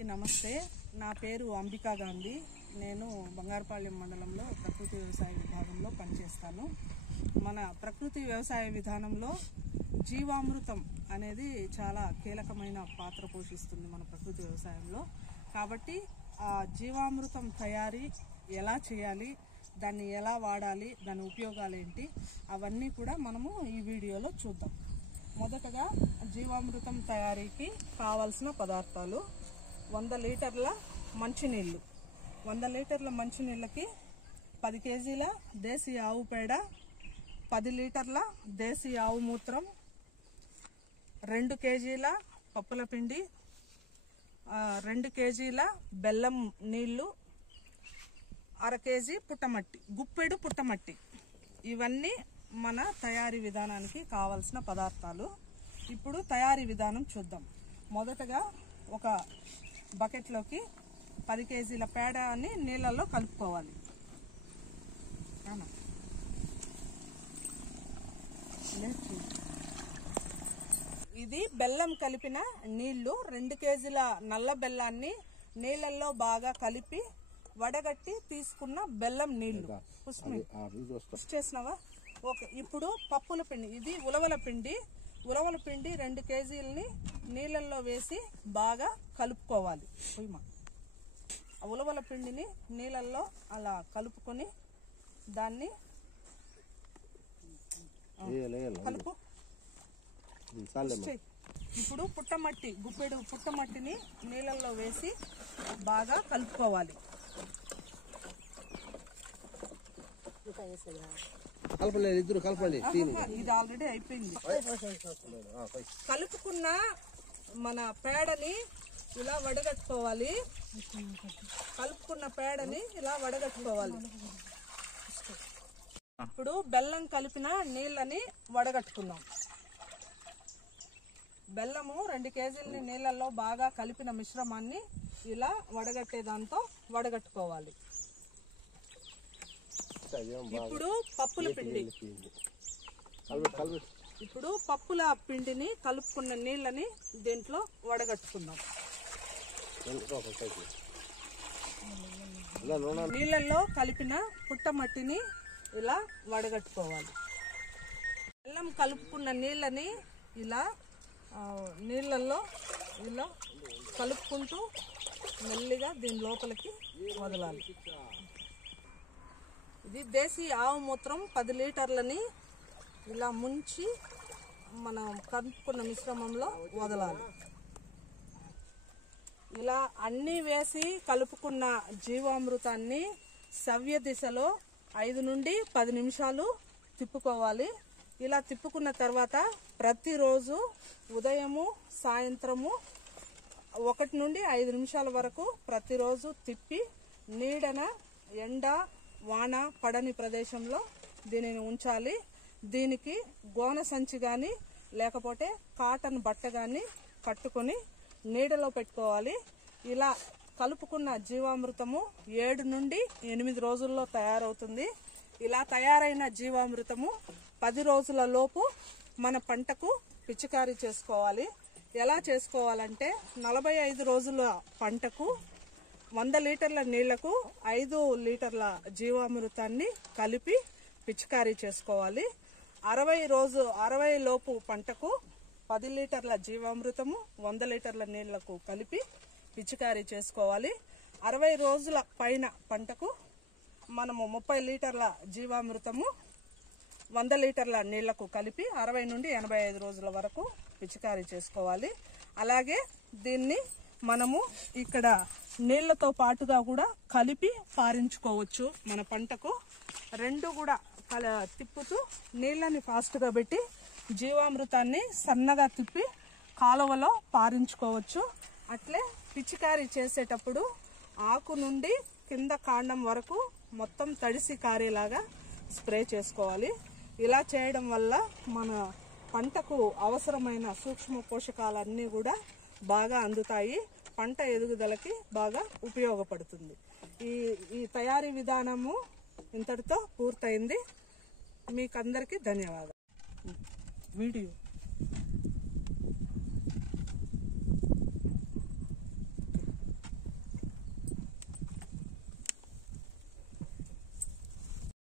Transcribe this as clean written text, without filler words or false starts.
అందరికీ నమస్తే. నా పేరు అంబికా గాంధీ. నేను బంగారపాళ్యం మండలంలో ప్రకృతి వ్యవసాయ విభాగంలో పనిచేస్తాను. మన ప్రకృతి వ్యవసాయ విధానంలో జీవామృతం అనేది చాలా కీలకమైన పాత్ర పోషిస్తుంది మన ప్రకృతి వ్యవసాయంలో. కాబట్టి ఆ జీవామృతం తయారీ ఎలా చేయాలి, దాన్ని ఎలా వాడాలి, దాని ఉపయోగాలు ఏంటి, అవన్నీ కూడా మనము ఈ వీడియోలో చూద్దాం. మొదటగా జీవామృతం తయారీకి కావాల్సిన పదార్థాలు: 100 లీటర్ల మంచినీళ్ళు. 100 లీటర్ల మంచినీళ్ళకి 10 కేజీల దేశీ ఆవు పేడ, 10 లీటర్ల దేశీ ఆవు మూత్రం, 2 కేజీల పప్పుల పిండి, 2 కేజీల బెల్లం నీళ్లు, 1/2 కేజీ పుట్టమట్టి, గుప్పెడు పుట్టమట్టి. ఇవన్నీ మన తయారీ విధానానికి కావాల్సిన పదార్థాలు. ఇప్పుడు తయారీ విధానం చూద్దాం. మొదటగా ఒక బకెట్లోకి 10 కేజీల పేడని నీళ్ళల్లో కలుపుకోవాలి. ఇది బెల్లం కలిపిన నీళ్లు. 2 కేజీల నల్ల బెల్లాన్ని నీళ్ళల్లో బాగా కలిపి వడగట్టి తీసుకున్న బెల్లం నీళ్లు. చేసినావా? ఓకే. ఇప్పుడు పప్పుల పిండి, ఇది ఉలవల పిండి. ఉలవల పిండి 2 కేజీలని నీళ్ళల్లో వేసి బాగా కలుపుకోవాలి. ఆ ఉలవల పిండిని నీళ్ళల్లో అలా కలుపుకొని దాన్ని కలుపు. ఇప్పుడు పుట్టమట్టి, గుప్పెడు పుట్టమట్టిని నీళ్ళల్లో వేసి బాగా కలుపుకోవాలి. ఇది ఆల్రెడీ అయిపోయింది. కలుపుకున్న మన పేడని ఇలా వడగట్టుకోవాలి. కలుపుకున్న పేడని ఇలా వడగట్టుకోవాలి. ఇప్పుడు బెల్లం కలిపిన నీళ్ళని వడగట్టుకున్నాం. బెల్లము 2 కేజీలని నీళ్ళల్లో బాగా కలిపిన మిశ్రమాన్ని ఇలా వడగట్టే దాంతో వడగట్టుకోవాలి. ఇప్పుడు పప్పుల పిండి. ఇప్పుడు పప్పుల పిండిని కలుపుకున్న నీళ్ళని దీంట్లో వడగట్టుకుందాం. నీళ్ళల్లో కలిపిన పుట్టమట్టిని ఇలా వడగట్టుకోవాలి. బెల్లం కలుపుకున్న నీళ్ళని ఇలా నీళ్ళల్లో ఇలా కలుపుకుంటూ మెల్లిగా దీని లోపలికి వదలాలి. ఇది దేశీ ఆవు మూత్రం 10 లీటర్లని ఇలా ముంచి మనం కలుపుకున్న మిశ్రమంలో వదలాలి. ఇలా అన్నీ వేసి కలుపుకున్న జీవామృతాన్ని సవ్య దిశలో 5 నుండి 10 నిమిషాలు తిప్పుకోవాలి. ఇలా తిప్పుకున్న తర్వాత ప్రతిరోజు ఉదయము సాయంత్రము 1 నుండి 5 నిమిషాల వరకు ప్రతిరోజు తిప్పి నీడన, ఎండ, వాన పడని ప్రదేశంలో దీనిని ఉంచాలి. దీనికి గోన సంచి కానీ లేకపోతే కాటన్ బట్ట కానీ కట్టుకొని నీడలో పెట్టుకోవాలి. ఇలా కలుపుకున్న జీవామృతము 7 నుండి 8 రోజుల్లో తయారవుతుంది. ఇలా తయారైన జీవామృతము 10 రోజుల లోపు మన పంటకు పిచికారీ చేసుకోవాలి. ఎలా చేసుకోవాలంటే 45 రోజుల పంటకు 100 లీటర్ల నీళ్లకు 5 లీటర్ల జీవామృతాన్ని కలిపి పిచికారీ చేసుకోవాలి. 60 లోపు పంటకు 10 లీటర్ల జీవామృతము 100 లీటర్ల నీళ్లకు కలిపి పిచికారీ చేసుకోవాలి. 60 రోజుల పైన పంటకు మనము 30 లీటర్ల జీవామృతము 100 లీటర్ల నీళ్లకు కలిపి 60 నుండి 85 రోజుల వరకు పిచికారీ చేసుకోవాలి. అలాగే దీన్ని మనము ఇక్కడ నీళ్లతో పాటుగా కూడా కలిపి పారించుకోవచ్చు. మన పంటకు 2 కూడా తిప్పుతూ నీళ్ళని ఫాస్ట్గా పెట్టి జీవామృతాన్ని సన్నగా తిప్పి కాలువలో పారించుకోవచ్చు. అట్లే పిచికారీ చేసేటప్పుడు ఆకు నుండి కింద కాండం వరకు మొత్తం తడిసి కారేలాగా స్ప్రే చేసుకోవాలి. ఇలా చేయడం వల్ల మన పంటకు అవసరమైన సూక్ష్మ పోషకాలన్నీ కూడా బాగా అందుతాయి. పంట ఎదుగుదలకి బాగా ఉపయోగపడుతుంది. ఈ తయారీ విధానము ఇంతటితో పూర్తయింది. మీకందరికీ ధన్యవాదాలు. వీడియో